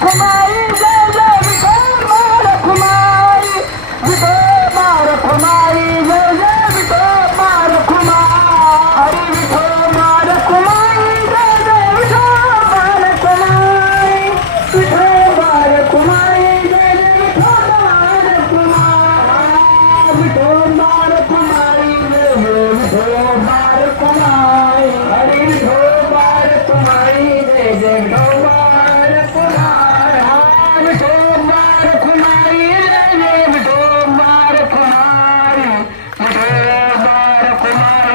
Bye-bye. Fatima.